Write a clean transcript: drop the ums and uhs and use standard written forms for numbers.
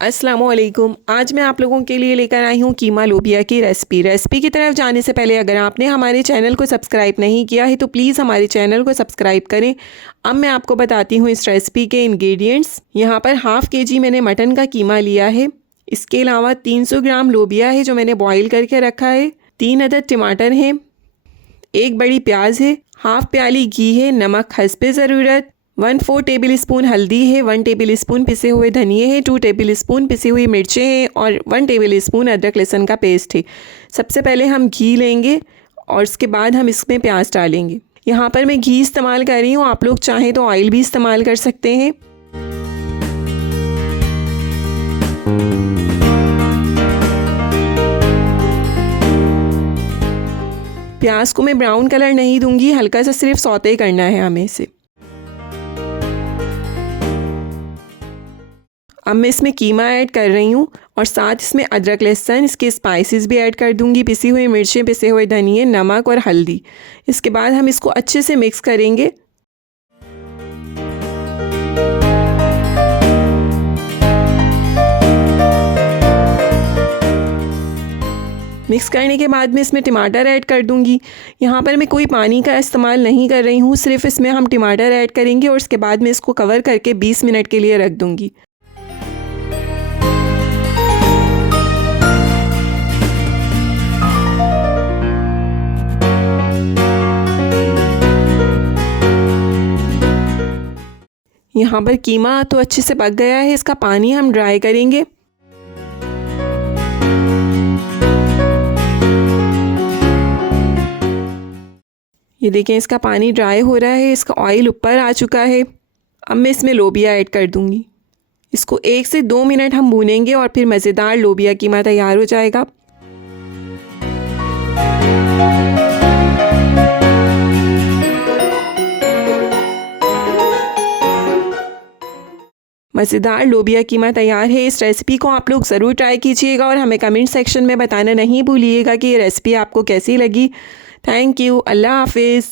अस्सलामुअलैकुम। आज मैं आप लोगों के लिए लेकर आई हूँ कीमा लोबिया की रेसिपी की तरफ जाने से पहले अगर आपने हमारे चैनल को सब्सक्राइब नहीं किया है तो प्लीज़ हमारे चैनल को सब्सक्राइब करें। अब मैं आपको बताती हूँ इस रेसिपी के इंग्रेडिएंट्स। यहाँ पर हाफ़ kg मैंने मटन का कीमा लिया है। इसके अलावा 300 ग्राम लोबिया है जो मैंने बॉयल करके रखा है। 3 अदद टमाटर हैं, 1 बड़ी प्याज है, हाफ़ प्याली घी है, नमक हस्बे ज़रूरत, 1/4 टेबल स्पून हल्दी है, 1 टेबल स्पून पिसे हुए धनिए हैं, 2 टेबल स्पून पिसी हुई मिर्चें हैं और 1 टेबल स्पून अदरक लहसुन का पेस्ट है। सबसे पहले हम घी लेंगे और उसके बाद हम इसमें प्याज डालेंगे। यहाँ पर मैं घी इस्तेमाल कर रही हूँ, आप लोग चाहें तो ऑयल भी इस्तेमाल कर सकते हैं। प्याज को मैं ब्राउन कलर नहीं दूंगी, हल्का सा सिर्फ सौते करना है हमें इसे। अब मैं इसमें कीमा ऐड कर रही हूँ और साथ इसमें अदरक लहसुन, इसके स्पाइसेस भी ऐड कर दूंगी, पिसी हुई मिर्चें, पिसे हुए धनिए, नमक और हल्दी। इसके बाद हम इसको अच्छे से मिक्स करेंगे। मिक्स करने के बाद में इसमें टमाटर ऐड कर दूंगी। यहाँ पर मैं कोई पानी का इस्तेमाल नहीं कर रही हूँ, सिर्फ इसमें हम टमाटर ऐड करेंगे और उसके बाद में इसको कवर करके 20 मिनट के लिए रख दूंगी। यहाँ पर कीमा तो अच्छे से पक गया है, इसका पानी हम ड्राई करेंगे। ये देखें इसका पानी ड्राई हो रहा है, इसका ऑयल ऊपर आ चुका है। अब मैं इसमें लोबिया ऐड कर दूंगी। इसको 1 से 2 मिनट हम भूनेंगे और फिर मज़ेदार लोबिया कीमा तैयार हो जाएगा। मज़ेदार लोबिया कीमा तैयार है। इस रेसिपी को आप लोग ज़रूर ट्राई कीजिएगा और हमें कमेंट सेक्शन में बताना नहीं भूलिएगा कि ये रेसिपी आपको कैसी लगी। Thank you. अल्लाह हाफिज़।